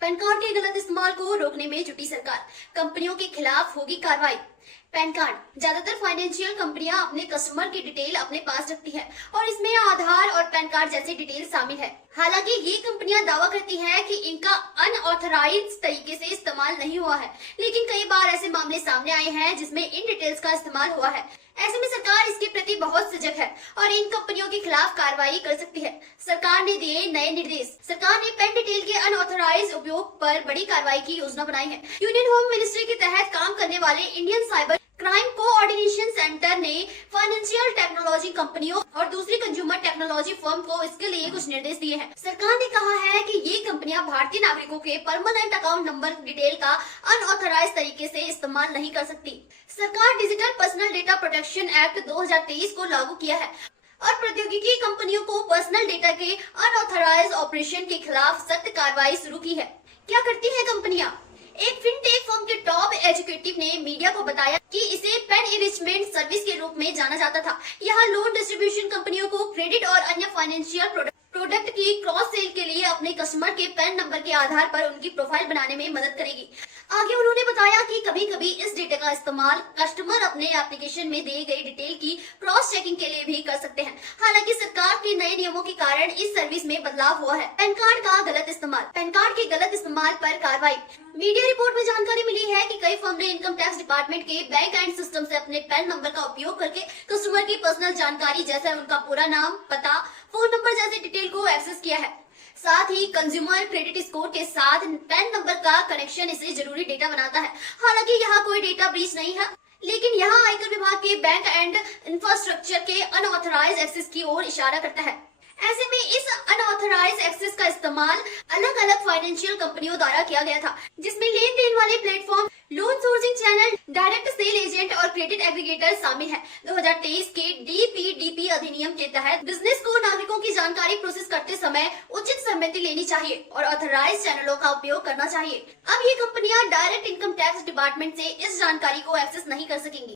Pan card के गलत इस्तेमाल को रोकने में जुटी सरकार, कंपनियों के खिलाफ होगी कार्रवाई। पैन कार्ड ज्यादातर फाइनेंशियल कंपनियां अपने कस्टमर की डिटेल अपने पास रखती है और इसमें आधार और पैन कार्ड जैसी डिटेल शामिल है। हालांकि ये कंपनियां दावा करती हैं कि इनका अनऑथराइज्ड तरीके से इस्तेमाल नहीं हुआ है, लेकिन कई बार ऐसे मामले सामने आए हैं जिसमें इन डिटेल्स का इस्तेमाल हुआ है। ऐसे में सरकार इसके प्रति बहुत सजग है और इन कंपनियों के खिलाफ कार्रवाई कर सकती है। सरकार ने दिए नए निर्देश। सरकार ने पैन डिटेल के अनऑथराइज्ड उपयोग पर बड़ी कार्रवाई की योजना बनाई है। यूनियन होम मिनिस्ट्री के तहत काम करने वाले Indian cyber crime coordination centre ने फाइनेंशियल टेक्नोलॉजी कंपनियों और दूसरी कंज्यूमर टेक्नोलॉजी फर्म को इसके लिए कुछ निर्देश दिए हैं। सरकार ने कहा है कि ये कंपनियां भारतीय नागरिकों के परमानेंट अकाउंट नंबर डिटेल का अनऑथराइज्ड तरीके से इस्तेमाल नहीं कर सकती। सरकार digital personal data protection act 2023 को लागू किया है और प्रौद्योगिकी कंपनियों को पर्सनल डेटा के अनऑथराइज्ड ऑपरेशन के खिलाफ सख्त कार्रवाई शुरू की है। क्या करती है कंपनियां? एक फिनटेक फर्म के टॉप एग्जीक्यूटिव ने मीडिया को बताया कि इसे पेन इनरिचमेंट सर्विस के रूप में जाना जाता था। यहाँ लोन डिस्ट्रीब्यूशन कंपनियों को क्रेडिट और अन्य फाइनेंशियल प्रोडक्ट की क्रॉस सेल के लिए अपने कस्टमर के पैन नंबर के आधार पर उनकी प्रोफाइल बनाने में मदद करेगी। आगे उन्होंने बताया कि कभी-कभी इस डेटा का इस्तेमाल कस्टमर अपने एप्लीकेशन में दिए गए डिटेल की क्रॉस चेकिंग के लिए भी कर सकते हैं। हालांकि सरकार के नए नियमों के कारण इस सर्विस में बदलाव हुआ है। पैन कार्ड का गलत इस्तेमाल। पैन कार्ड के गलत इस्तेमाल पर कार्रवाई। मीडिया रिपोर्ट में जानकारी मिली है कि कई फर्म ने इनकम टैक्स डिपार्टमेंट के बैंक एंड सिस्टम से अपने पैन नंबर का उपयोग करके कस्टमर की पर्सनल जानकारी जैसे उनका पूरा नाम, पता, फोन नंबर जैसे डिटेल को एक्सेस किया है। साथ ही कंज्यूमर क्रेडिट स्कोर के साथ पैन नंबर का कनेक्शन इसे जरूरी डेटा बनाता है। हालांकि यहाँ कोई डेटा ब्रीच नहीं है, लेकिन यहाँ आयकर विभाग के बैंक एंड इंफ्रास्ट्रक्चर के अनऑथराइज एक्सेस की ओर इशारा करता है। ऐसे में इस अनऑथराइज एक्सेस का इस्तेमाल अलग अलग फाइनेंशियल कंपनियों द्वारा किया गया था, जिसमें लेन देन वाले platform, loan sourcing channel, direct sale agent और क्रेडिट एग्रीगेटर शामिल है। 2023 के DPDP अधिनियम के तहत बिजनेस को नागरिकों की जानकारी प्रोसेस करते समय उचित सहमति लेनी चाहिए और ऑथराइज चैनलों का उपयोग करना चाहिए। अब ये कंपनियां डायरेक्ट इनकम टैक्स डिपार्टमेंट से इस जानकारी को एक्सेस नहीं कर सकेंगी।